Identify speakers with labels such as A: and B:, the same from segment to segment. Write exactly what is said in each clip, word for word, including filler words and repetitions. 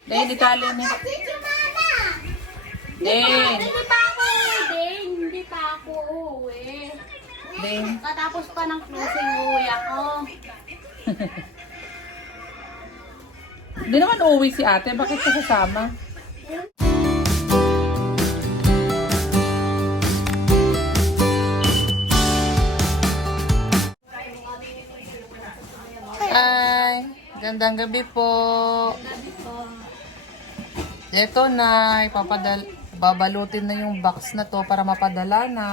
A: Dahil Italian na. Din.
B: Hindi pa ako uuwi, Din. Hindi pa ako uuwi.
A: Din.
B: Katapos pa ng closing, uuwi ako.
A: Hindi naman uuwi si ate. Bakit ka sasama? Hi! Gandang gabi po. Ito na, ipapadal babalutin na yung box na to para mapadala na.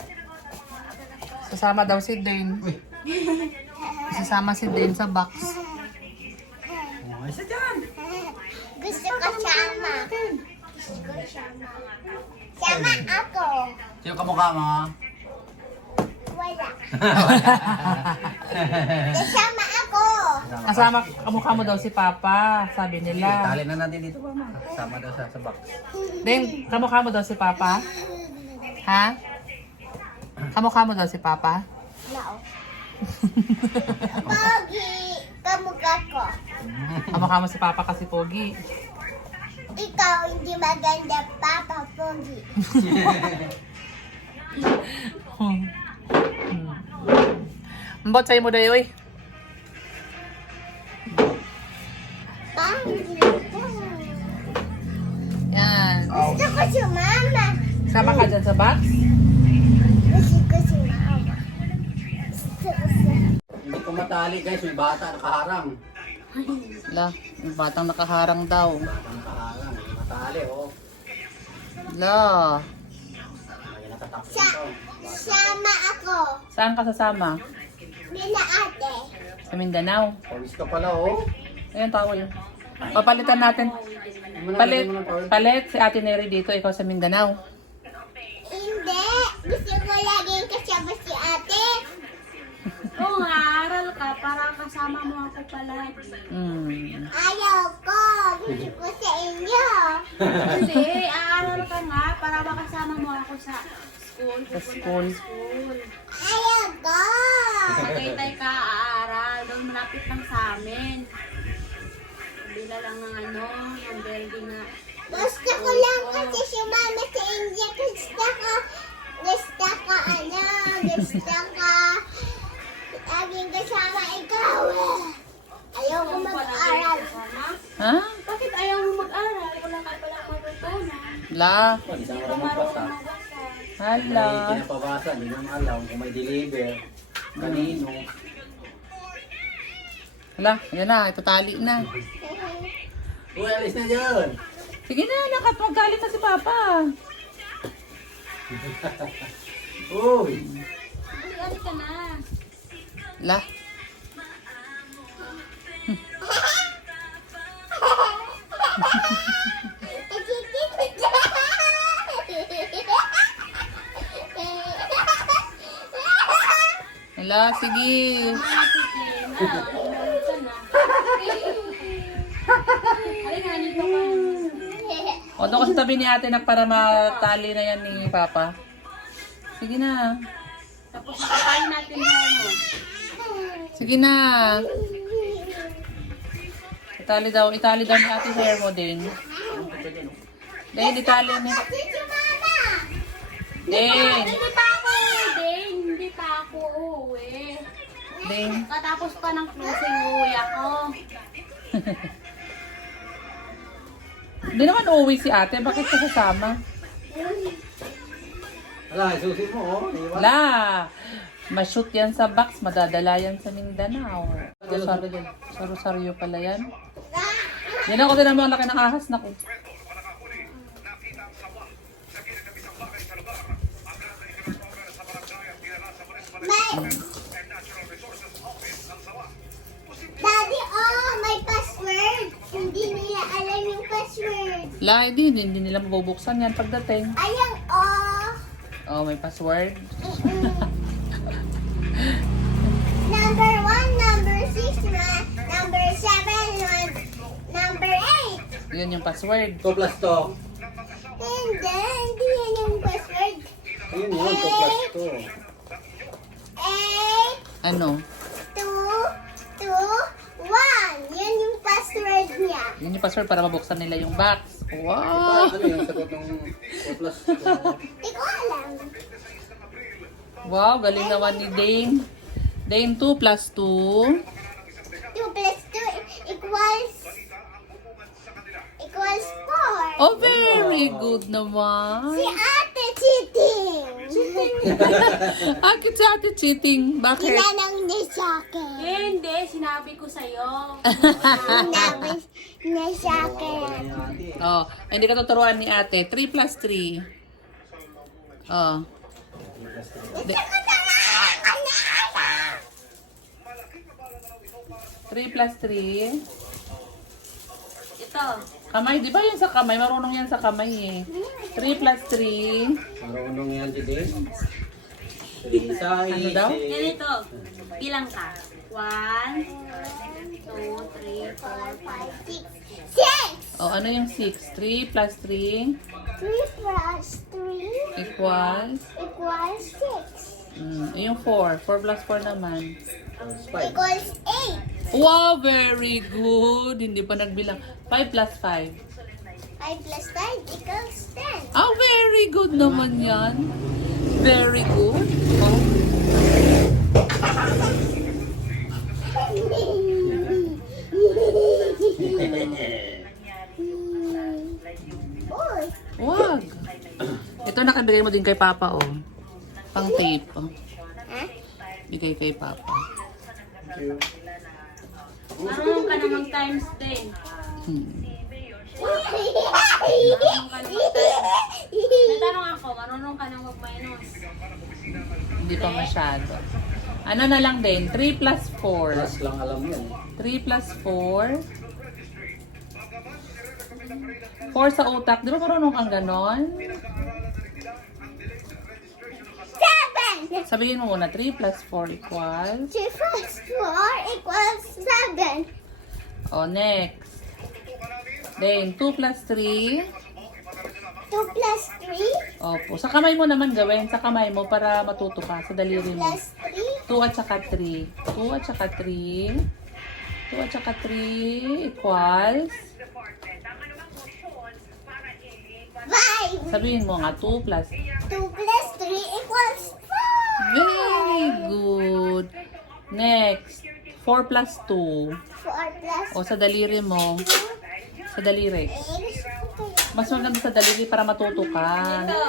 A: Sasama daw si Dane. Sasama si Dane sa box.
C: Gusto ko sama. Gusto ko sama. Sama ako.
D: Sino kamukha mo?
C: Wala. Sama ako.
A: Kasama, kamukha mo daw si Papa, sabi nila.
D: Tali na natin dito pa, ma. Sama daw sa, sa box.
A: Dane, kamukha mo daw si Papa? Ha? Kamukha mo daw si Papa?
C: No. Pogi. Kamukha ko.
A: Kamukha mo si Papa kasi pogi.
C: Ikaw hindi maganda, Papa Pogi.
A: Mbot sa'yo mo dayo eh.
C: Pogi.
A: Yan.
C: Gusto ko si Mama.
A: Sama ka dyan sa box?
C: Gusto ko si Mama. Gusto ko si
D: Hindi ko matali, guys. May bata nakaharang.
A: La, yung batang nakaharang daw.
D: Bata nakaharang. Hindi matali, oh.
A: La.
D: May natatakot
C: Sa
D: ito.
C: sama ako.
A: Saan ka sasama?
C: Nila ate.
A: Sa Mindanao.
D: Pawis ka pala, oh.
A: Ayun, tawal. Papalitan natin.
D: Ano mo na,
A: Palit,
D: lagyan mo ng pawis?
A: palit si Ate Neri dito, ikaw sa Mindanao.
C: Hindi. Gusto ko laging kasama si ate.
B: Oo nga, aral ka para kasama mo ako palagi.
A: Hmm.
C: Ayaw ko. Gusto ko sa inyo.
B: Hindi, aaral ka nga para makasama mo ako sa school.
A: Sa
B: Pupunta
A: school.
B: sa school.
C: Ayaw ko.
B: Magaytay ka, aaral. Doon malapit lang sa amin. Bila lang ng ano, ng building na.
C: Gusto ko lang kasi si Mama sa India. Gusto ko. Gusto ko ano. Gusto ko. Laging kasama ikaw. Ayaw ko mag-aral.
A: Ha?
B: Bakit ayaw mo mag-aral? Wala ka pala matutunan.
A: La.
D: Oh, Hindi
B: Hindi
D: ka
B: ka
D: marunong
B: marunong
D: basa.
B: magbasa.
A: Hala.
D: May pinapabasa, hindi naman alam kung may deliver. Kanino.
A: Hala, yan na, itatali na.
D: Uy, alis na dyan.
A: Sige na, nakat, magalit na si Papa.
D: Uy.
B: Ano ka na?
A: La. Hala, sige. O, doon ka sa tabi ni ate nak para matali na yan ni Papa. Sige na.
B: Tapos ipakain natin mo.
A: Sige na. Itali daw, itali daw ni ate hair mo din. Dahil itali ni... Din.
B: Hindi pa ako uuwi, Din. Hindi pa ako uuwi.
A: Din.
B: Katapos pa ng closing, uuwi ako.
A: Hindi naman uuwi si ate. Bakit ka sasama?
D: Wala, susi mo, oh. Di ba?
A: La. Ma-shoot yan sa box. Madadala yan sa Mindanao. Rosario, sa Rosario pala yan. Yan ako din naman. Laki ng ahas na ko.
C: May... Daddy, oh, may password. Hindi nila alam yung password.
A: La, hindi, hindi nila mabubuksan yan pagdating.
C: Ayan, oh.
A: Oh, may password.
C: Number one, number six, na, number seven, one, number eight.
A: Yun yung password.
D: two plus two.
C: Hindi, hindi yan yung password.
D: Ayun yun, two plus two.
C: Eight,
A: Ano?
C: two, two, one. Yan yung password niya.
A: Yun yung password para mabuksan nila yung box.
D: Ah,
A: Wow!
D: ano yung sagot ng four plus?
C: Hindi ko alam.
A: Wow, galing naman ni Dane. Dane, two plus two.
C: two plus two equals equals four.
A: Oh, very good naman.
C: Si ate cheating.
A: Bakit si ate cheating? Bakit?
C: Kinanang niya sa akin.
B: Eh, hindi. Sinabi ko sa'yo.
C: Sinabi niya sa akin.
A: Oh, hindi ka tuturuan ni ate. three plus three. Oh.
C: Ito ko tamaan na.
A: three plus three.
B: Ito.
A: Kamay, di ba yun sa kamay? Marunong yan sa kamay eh. three plus three.
D: Marunong yan din. Three size.
A: Ano daw?
B: Ganito. Bilang ka. One, two, three, four, five,
C: Six. Six.
A: Oh, ano yung six? three plus three
C: Three plus three
A: equals?
C: equals six.
A: Mm, yung four. four plus four naman.
D: Five.
C: Equals eight.
A: Wow, very good. Hindi pa nagbilang. five plus five.
C: Five plus five equals ten.
A: Ah, very good naman yan. Very good. Oh.
C: Uy.
A: Wag. Ito nakabigay mo din kay Papa, oh. Pang tape. Oh.
C: Ha?
A: Bigay kay Papa.
B: Marunong ka na mag-times ten.
A: Hmm.
B: Marunong ka na mag-times. Natanong ako, marunong ka na mag-minus.
A: Hindi pa masyado. Ano na lang din? three plus four.
D: Plus lang alam yun.
A: three plus four. four sa utak. Di ba marunong kang ganon?
C: Seven.
A: Sabihin mo muna, three plus four equals.
C: Three plus four equals seven.
A: O, next. Then, two plus three.
C: Two plus three
A: Opo. Sa kamay mo naman gawin. Sa kamay mo para matuto ka. Sa daliri mo.
C: plus three.
A: two at saka three. two at saka three. two at saka three equals.
C: Five.
A: Sabihin mo nga, two plus.
C: Two plus three equals four.
A: Very good. Next. four plus two.
C: Four plus
A: O, sa daliri mo. Sa daliri.
C: eight.
A: Mas maganda sa daliri para matuto ka.
B: Ito.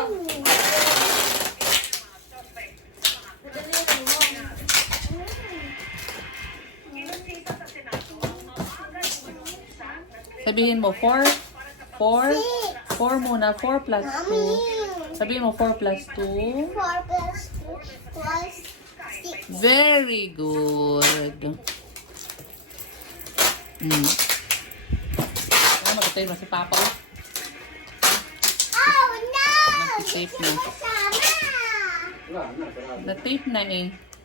A: Sabihin mo, four. four. four muna. four plus two. Sabihin mo, four plus two.
C: Four plus two equals six.
A: Very good. Hmm. Ah, mag-tape na si Papa. oh.
C: Oh no!
A: Nag-tape na.
C: Kasama!
D: Wala na, sarado.
A: Na-tape na eh.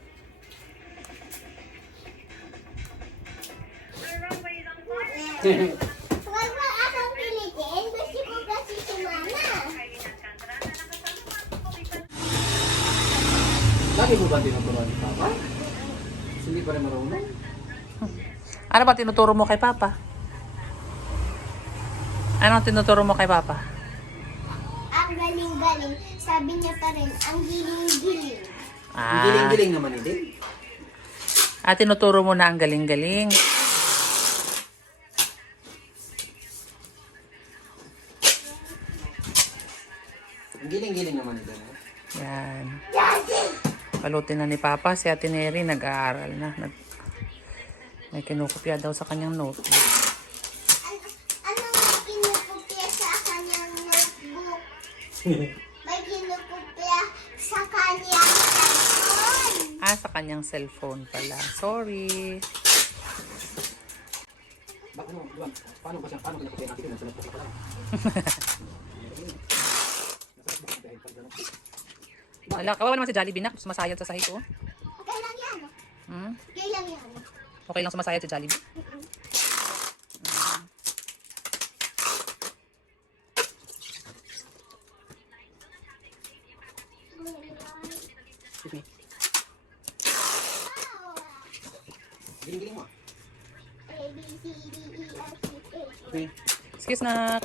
C: Huwag mo akong pilitin. Gusto ko kasi si Mama.
D: Lagi mo ba tinuturuan ni Papa? Hindi pa rin marunong?
A: Ano ba tinuturo mo kay Papa? Ano ang tinuturo mo kay Papa?
C: Ang galing-galing. Sabi niya pa rin, ang giling-giling.
D: Ang
A: Ah,
D: giling-giling naman hindi.
A: ah tinuturo mo na ang galing-galing.
D: Ang giling-giling naman ito. No?
A: Yan. Palutin na ni Papa. Si Ate Neri nag-aaral na. Nag May kinukopya daw sa kanyang notebook.
C: Ano, ano may kinukupya sa kanyang notebook? May kinukupya sa kanyang cellphone.
A: Ah, sa kanyang cellphone pala. Sorry.
D: Baka ano, diba? Paano ba siya? Paano kinakapit natin yun? Sa notebook pa lang.
A: Wala, kawawa naman si Jollibee na. Sumasayad sa sahig, oh.
C: Okay lang yan.
A: Hmm?
C: Okay lang yan.
A: Okay lang sumasayad si Jollibee.
D: Excuse me. Giling-giling mo.
C: A, B, C, D, E, F, G, H,
D: Coffee.
A: Excuse na.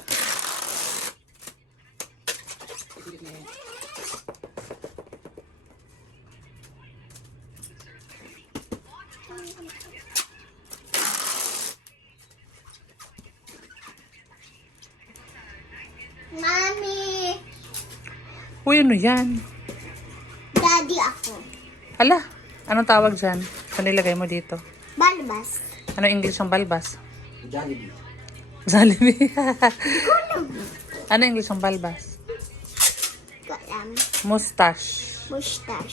C: Mami,
A: Uy, ano yan?
C: daddy ako.
A: Ala, anong tawag dyan? Ano nilagay mo dito?
C: Balbas.
A: Ano English ang balbas?
D: Jollibee.
A: Jollibee. Ano English ang balbas?
C: Ko alam.
A: Mustache.
C: Mustache.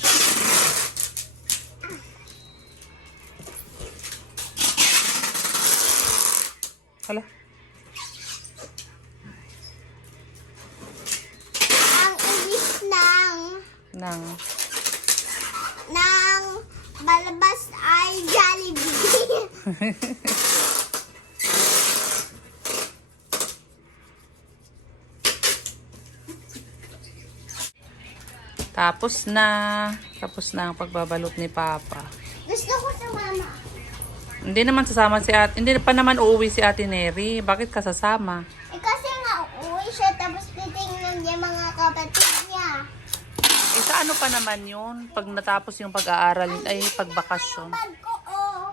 A: Ala.
C: Ang English ng
A: Nang.
C: ng balbas ay Jollibee.
A: Tapos na. Tapos na ang pagbabalot ni Papa.
C: Gusto ko sa mama.
A: Hindi naman sasama si ate. Hindi pa naman uuwi si Ate Neri. Bakit ka sasama?
C: Eh kasi nga uuwi siya tapos titingnan niya mga kapatid niya.
A: Eh sa ano pa naman yun? Pag natapos yung pag-aaral, ay pagbakasyon.
C: Bag ko oh.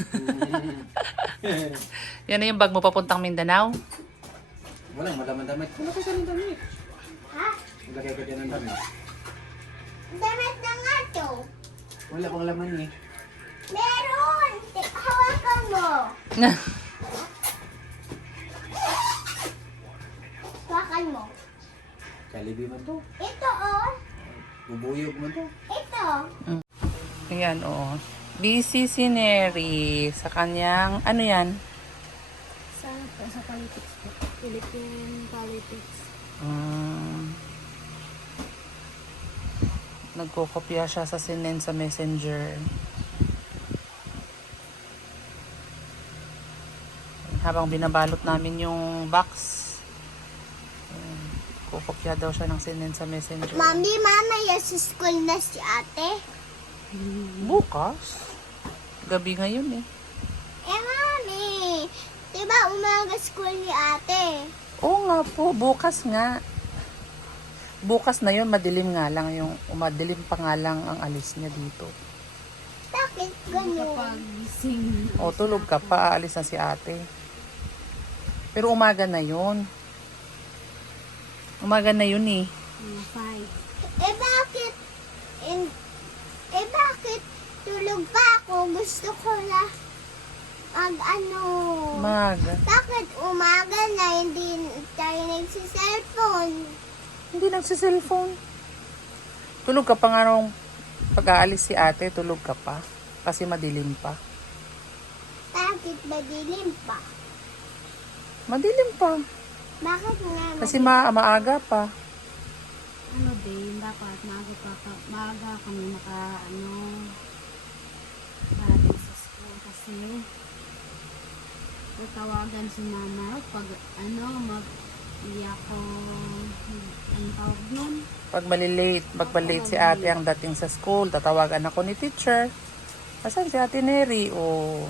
A: Yan na yung bag mo papuntang Mindanao.
D: Walang malaman damit. Wala ka dyan ng damit.
C: Ha?
D: Lagay ka dyan ng damit.
C: Damit na nga to.
D: Wala pang laman eh.
C: Meron! Tik- Hawakan mo. Hawakan mo.
D: Jollibee man to.
C: Ito oh.
D: Bubuyog man to.
C: Ito.
A: Ayan, oo. Busy si Neri sa kanyang, ano yan?
B: Sa, sa politics po. Philippine politics.
A: Um, nagkokopya siya sa sinin sa messenger. Habang binabalot namin yung box, um, kukopya daw siya ng sinin sa messenger.
C: Mami, mamaya sa school na si ate.
A: Bukas? Gabi ngayon eh.
C: Eh, mami. Diba umaga school ni ate?
A: Oo nga po, bukas nga. Bukas na yun, madilim nga lang yung, madilim pa nga lang ang alis niya dito.
C: Bakit ganun?
B: Kapag gising.
A: O, tulog ka pa, aalis na si ate. Pero umaga na yun. Umaga na yun eh.
B: Mga five.
C: Eh, bakit? In, eh, bakit tulog pa ako? Gusto ko na mag ano.
A: Umaga.
C: Bakit umaga na hindi tayo nagsiselfone?
A: Hindi nagsiselfone. Tulog ka pa nga nung pag-aalis si ate, tulog ka pa. Kasi madilim pa.
C: Bakit madilim pa?
A: Madilim pa.
C: Bakit nga
A: Kasi ma maaga pa.
B: Ano din, dapat maaga, pa, ka- maaga kami maka, ano, parating sa school kasi tatawagan si mama pag, ano, mag, hindi ako, ang tawag nun,
A: Pag malilate, pag malate si ate ang dating sa school, tatawagan ako ni teacher. Asan si Ate Neri? O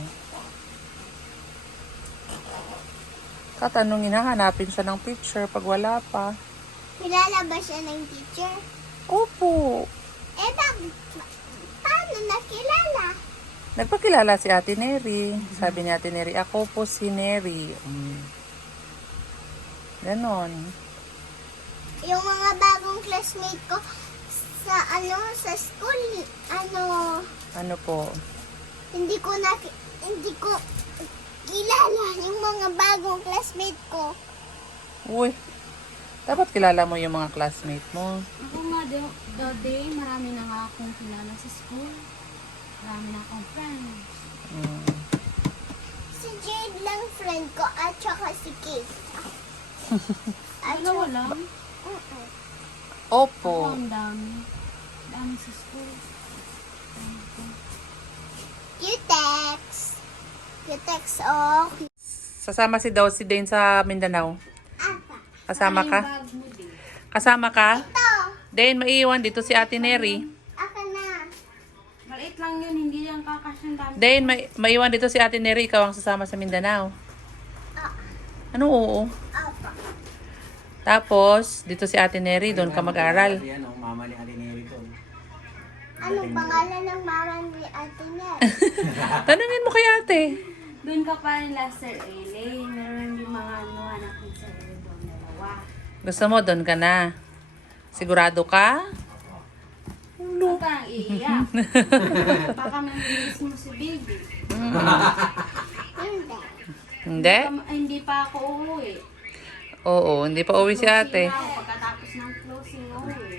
A: katanungin, hanapin siya ng teacher pag wala pa.
C: kilala ba siya ng teacher?
A: Opo.
C: Eh, bak paano nakilala?
A: Nagpakilala si Ate Neri. Sabi ni Ate Neri, ako po si Neri. Mm. Ganon.
C: Yung mga bagong classmate ko sa ano sa school, ano,
A: Ano po?
C: hindi ko na hindi ko kilala yung mga bagong classmate ko.
A: Uy, dapat kilala mo yung mga classmate mo.
B: ako nga, the, the day, marami na nga akong kilala sa school. Marami na akong friends.
A: Mm.
C: Si Jade lang friend ko at saka si Kate. At
B: Dalawa
C: saka-
B: lang.
C: Oo.
B: Ako
A: Opo.
B: ang dami. Dami sa school. Dami ko.
C: Q-Tex. Q-Tex, oh.
A: Sasama si daw si Dane sa Mindanao.
C: Apa.
A: Kasama
B: Ano
A: ka?
B: yung bag mo din?
A: Kasama ka?
C: Ito.
A: Dane, maiiwan dito si Ate Neri.
C: Aka na.
B: Maliit lang yun, hindi yan kakasyan dami.
A: Dane, may, maiiwan dito si Ate Neri. Ikaw ang sasama sa Mindanao.
C: Ah.
A: Ano oo?
C: Opo.
A: Tapos, dito si Ate Neri, doon ka mag-aral.
D: Yan, oh, mama ni Ate Neri to.
C: Anong pangalan ng mama ni ate niya?
A: Tanungin mo kay ate.
B: Doon ka pa nila, Sir Ele. Meron yung mga ano, anak ni Sir Ele doon, dalawa.
A: Gusto mo, doon ka na. Sigurado ka?
B: Huwag kang iiyak. Baka mamilis mo si baby.
C: Hindi.
A: Hindi?
B: Ay, hindi pa ako uuwi.
A: Oo, hindi pa uwi si ate.
B: Closing ako, pagkatapos ng closing, uuwi.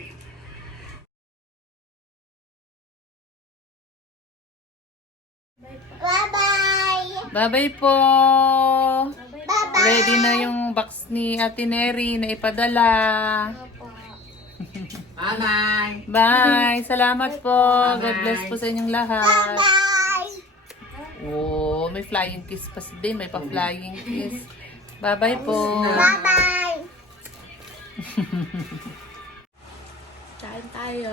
C: Bye-bye.
A: Bye-bye po.
C: Bye-bye.
A: Ready na yung box ni Ate Neri na ipadala.
D: Mamay!
A: Bye! Salamat po. God bless po sa inyong lahat.
C: Bye.
A: Oh, may flying kiss pa si Day. May pa-flying kiss. Bye-bye po.
C: Bye-bye.
B: Kain tayo.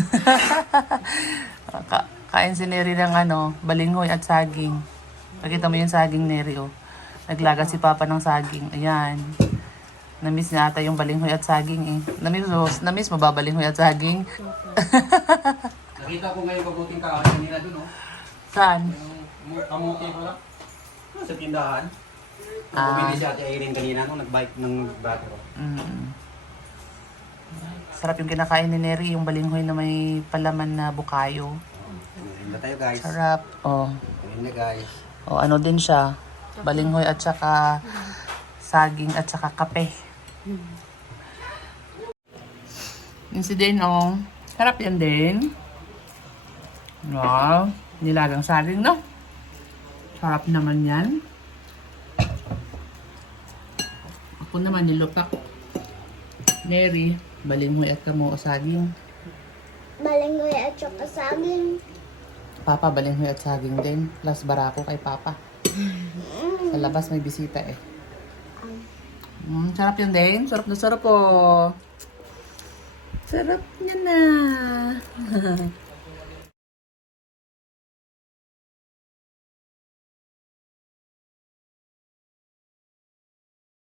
A: Ka- kain si Neri ng ano, balinghoy at saging. Pakita mo yung saging, Neri, oh. Naglaga si Papa ng saging. Ayan. Namiss niya ata yung balinghoy at saging, eh. Namiss mo, namiss mo ba balinghoy at saging?
D: Nakita ko ngayon mabuting kahoy nila dun, oh.
A: Saan?
D: Yung kamuti ko lang. Sa tindahan.
A: Ah.
D: Bumili si Ate Irene kanina nung nag-bike ng brother ko.
A: Mm. Sarap yung kinakain ni Neri, yung balinghoy na may palaman na bukayo.
D: Kumain na tayo, guys.
A: Sarap. Oh.
D: Kumain na, guys.
A: Oh, ano din siya? Balinghoy at saka saging at saka kape. Yung si din, oh. Sarap yan din. Wow. Nilagang saging, no? Sarap naman yan. Ako naman nilupak. Neri, balinghoy at kamo o saging.
C: Balinghoy at saka saging.
A: Papa, balinghoy at saging din. Plus barako kay Papa. Sa labas may bisita eh. Mm, sarap yun din. Sarap na sarap po. Sarap niya na.